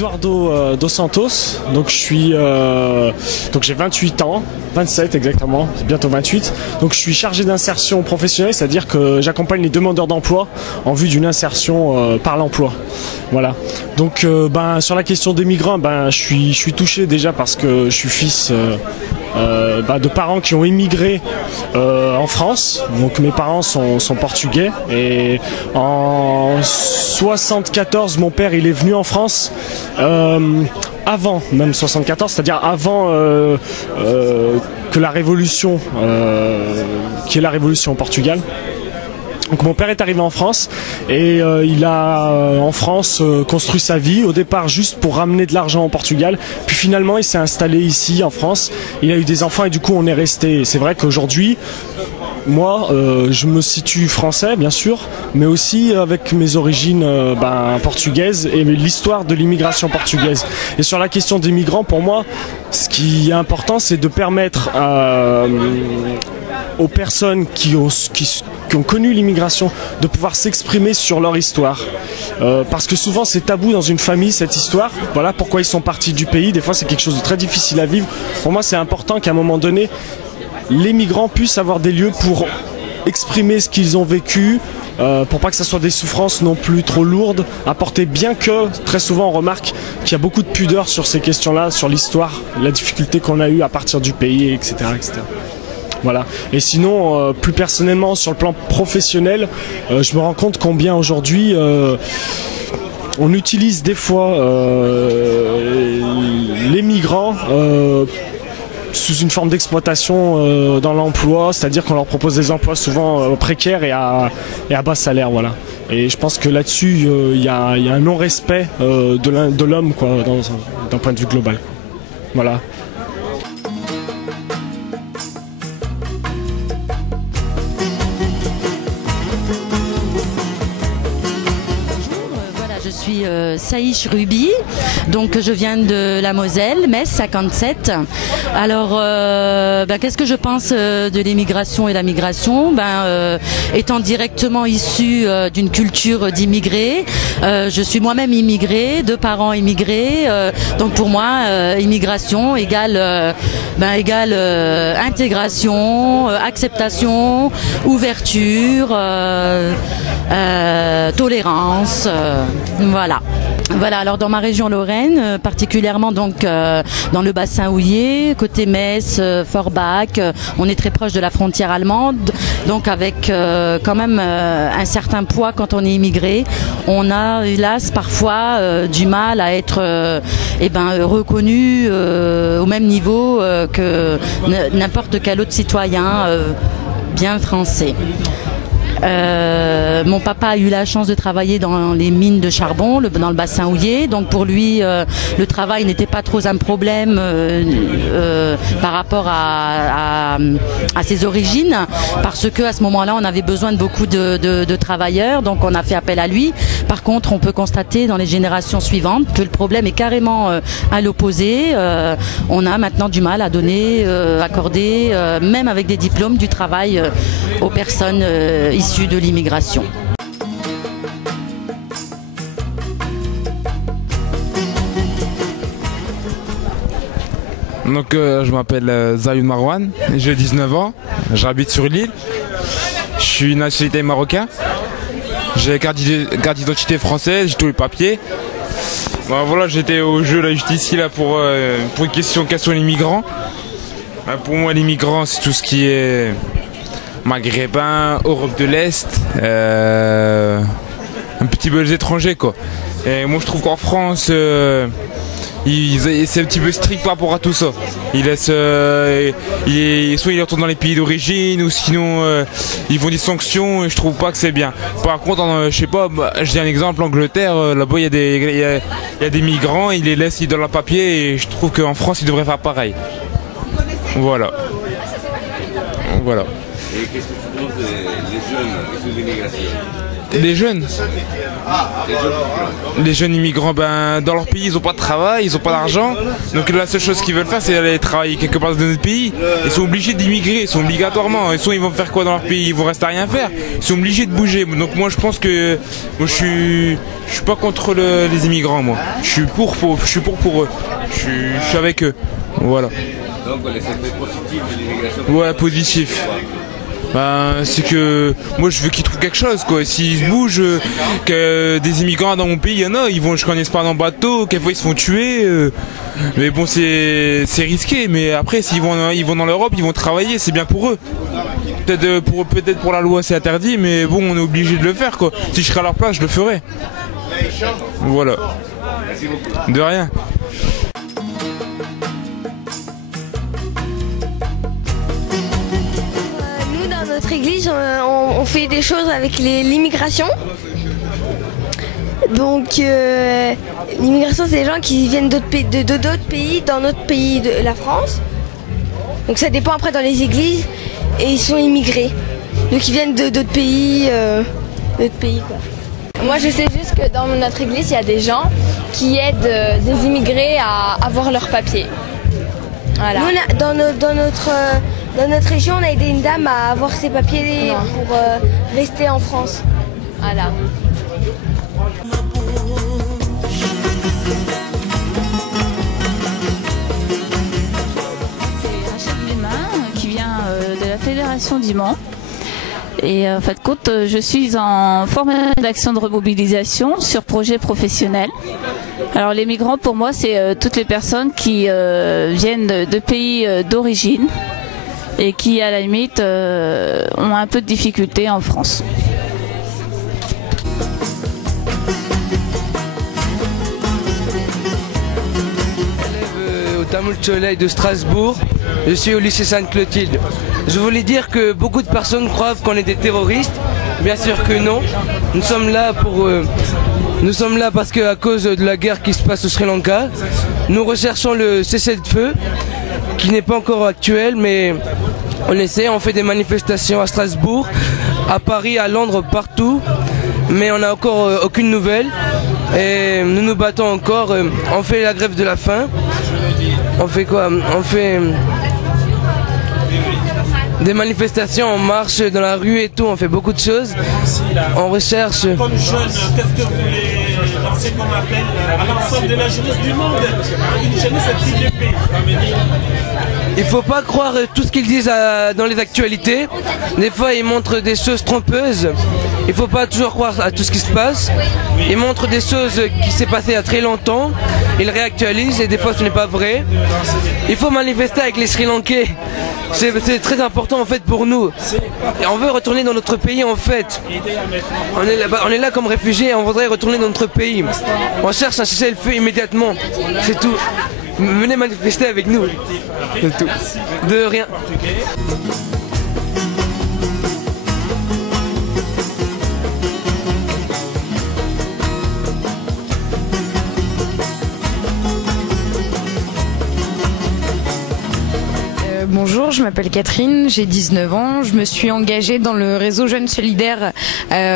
Eduardo dos Santos, donc j'ai 28 ans, 27 exactement, c'est bientôt 28. Donc je suis chargé d'insertion professionnelle, c'est-à-dire que j'accompagne les demandeurs d'emploi en vue d'une insertion par l'emploi. Voilà. Donc sur la question des migrants, je suis touché déjà parce que je suis fils de parents qui ont immigré en France. Donc mes parents sont portugais et en 74 mon père il est venu en France avant même 74, c'est-à-dire avant que la révolution qui est la révolution au Portugal. Donc mon père est arrivé en France et il a en France construit sa vie, au départ juste pour ramener de l'argent au Portugal, puis finalement il s'est installé ici en France, il a eu des enfants et du coup on est resté. C'est vrai qu'aujourd'hui, moi je me situe français bien sûr, mais aussi avec mes origines portugaises et l'histoire de l'immigration portugaise. Et sur la question des migrants, pour moi, ce qui est important c'est de permettre aux personnes qui ont connu l'immigration de pouvoir s'exprimer sur leur histoire. Parce que souvent c'est tabou dans une famille cette histoire. Voilà pourquoi ils sont partis du pays. Des fois c'est quelque chose de très difficile à vivre. Pour moi c'est important qu'à un moment donné, les migrants puissent avoir des lieux pour exprimer ce qu'ils ont vécu, pour pas que ça soit des souffrances non plus trop lourdes à porter, bien que très souvent on remarque qu'il y a beaucoup de pudeur sur ces questions-là, sur l'histoire, la difficulté qu'on a eue à partir du pays, etc. etc. Voilà. Et sinon, plus personnellement, sur le plan professionnel, je me rends compte combien aujourd'hui on utilise des fois les migrants sous une forme d'exploitation dans l'emploi, c'est-à-dire qu'on leur propose des emplois souvent précaires et à bas salaire. Voilà. Et je pense que là-dessus, il y a un non-respect de l'homme d'un point de vue global. Voilà. Je suis Saïch Ruby, donc je viens de la Moselle, Metz 57. Alors, qu'est-ce que je pense de l'immigration et la migration? Étant directement issue d'une culture d'immigrés, je suis moi-même immigrée, de parents immigrés, donc pour moi, immigration égale intégration, acceptation, ouverture, tolérance. Voilà, alors dans ma région Lorraine, particulièrement donc dans le bassin houiller, côté Metz, Forbach, on est très proche de la frontière allemande, donc avec quand même un certain poids quand on est immigré. On a hélas parfois du mal à être reconnu au même niveau que n'importe quel autre citoyen bien français. Mon papa a eu la chance de travailler dans les mines de charbon, dans le bassin houiller. Donc pour lui, le travail n'était pas trop un problème par rapport à ses origines, parce que à ce moment-là, on avait besoin de beaucoup de travailleurs. Donc on a fait appel à lui. Par contre, on peut constater dans les générations suivantes que le problème est carrément à l'opposé. On a maintenant du mal à donner, accorder, même avec des diplômes, du travail aux personnes issues de l'immigration. Donc je m'appelle Zayoun Marwan, j'ai 19 ans, j'habite sur l'île, je suis nationalité marocain, j'ai carte d'identité française, j'ai tous les papiers. Voilà, j'étais au jeu là, juste ici là pour une question sur les migrants. Pour moi les migrants c'est tout ce qui est maghrébin, Europe de l'Est, un petit peu les étrangers quoi. Et moi je trouve qu'en France c'est un petit peu strict par rapport à tout ça. Ils laissent, soit ils retournent dans les pays d'origine ou sinon ils font des sanctions et je trouve pas que c'est bien. Par contre, je sais pas, je dis un exemple, l'Angleterre, là-bas il y a des migrants, ils les laissent dans leur papier et je trouve qu'en France ils devraient faire pareil. Voilà. Et qu'est-ce que tu penses des jeunes issus de l'immigration? Les jeunes. Les jeunes immigrants, ben, dans leur pays, ils n'ont pas de travail, ils n'ont pas d'argent. Donc la seule chose qu'ils veulent faire, c'est aller travailler quelque part dans notre pays. Ils sont obligés d'immigrer, ils sont obligatoirement. Soit ils vont faire quoi dans leur pays? Ils vont rester à rien faire. Ils sont obligés de bouger. Donc moi, je pense que moi, je suis pas contre les immigrants, moi. Je suis pour eux. Je suis avec eux. Voilà. Donc les effets positifs de l'immigration. Ouais, positif. Ben, c'est que moi je veux qu'ils trouvent quelque chose quoi. S'ils se bougent, que des immigrants dans mon pays, il y en a, ils vont jusqu'en Espagne en bateau, quelquefois ils se font tuer. Mais bon, c'est risqué. Mais après, s'ils vont dans l'Europe, ils vont travailler, c'est bien pour eux. Peut-être pour la loi c'est interdit, mais bon, on est obligé de le faire quoi. Si je serais à leur place, je le ferais. Voilà. De rien. Notre église, on fait des choses avec l'immigration. Donc l'immigration, c'est des gens qui viennent d'autres pays, dans notre pays, de la France. Donc ça dépend après dans les églises et ils sont immigrés. Donc ils viennent d'autres pays, quoi. Moi je sais juste que dans notre église, il y a des gens qui aident des immigrés à avoir leurs papiers. Voilà. Nous, dans notre région, on a aidé une dame à avoir ses papiers pour rester en France. Voilà. C'est Rachel Lémin qui vient de la Fédération du Mans. Et en fait, je suis en formation d'action de remobilisation sur projet professionnel. Alors les migrants pour moi c'est toutes les personnes qui viennent de pays d'origine et qui à la limite ont un peu de difficultés en France. Au Tamoul Soleil de Strasbourg, je suis au lycée Sainte-Clotilde. Je voulais dire que beaucoup de personnes croient qu'on est des terroristes. Bien sûr que non. Nous sommes là parce qu'à cause de la guerre qui se passe au Sri Lanka, nous recherchons le cessez-le-feu, qui n'est pas encore actuel, mais on essaie, on fait des manifestations à Strasbourg, à Paris, à Londres, partout, mais on n'a encore aucune nouvelle. Et nous nous battons encore, on fait la grève de la faim. On fait quoi? On fait des manifestations, on marche dans la rue et tout, on fait beaucoup de choses. On recherche. Comme jeune, qu'est-ce que vous voulez lancer comme appel à l'ensemble de la jeunesse du monde? Une jeunesse anti-DP. Il faut pas croire tout ce qu'ils disent dans les actualités. Des fois, ils montrent des choses trompeuses. Il faut pas toujours croire à tout ce qui se passe. Ils montrent des choses qui s'est passé il y a très longtemps. Ils réactualisent et des fois ce n'est pas vrai. Il faut manifester avec les Sri Lankais. C'est très important en fait pour nous. Et on veut retourner dans notre pays en fait. On est là comme réfugiés et on voudrait retourner dans notre pays. On cherche un cessez-le-feu immédiatement. C'est tout. Venez manifester avec nous. C'est tout. De rien. Bonjour, je m'appelle Catherine, j'ai 19 ans. Je me suis engagée dans le réseau Jeunes Solidaires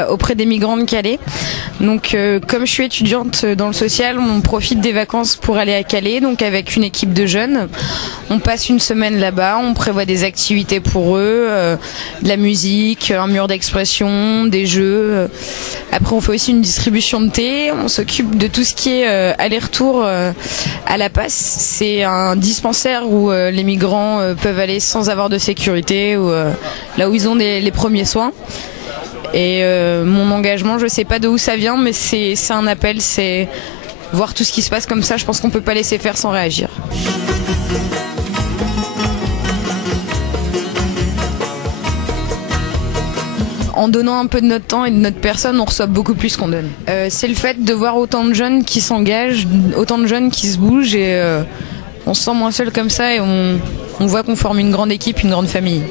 auprès des migrants de Calais. Donc comme je suis étudiante dans le social, on profite des vacances pour aller à Calais, donc avec une équipe de jeunes. On passe une semaine là-bas, on prévoit des activités pour eux, de la musique, un mur d'expression, des jeux. Après on fait aussi une distribution de thé, on s'occupe de tout ce qui est aller-retour à La Passe. C'est un dispensaire où les migrants peuvent aller sans avoir de sécurité, ou là où ils ont les premiers soins. Et mon engagement, je sais pas de où ça vient, mais c'est un appel, c'est voir tout ce qui se passe comme ça. Je pense qu'on peut pas laisser faire sans réagir. En donnant un peu de notre temps et de notre personne, on reçoit beaucoup plus qu'on donne. C'est le fait de voir autant de jeunes qui s'engagent, autant de jeunes qui se bougent, et on se sent moins seul comme ça, et on voit qu'on forme une grande équipe, une grande famille.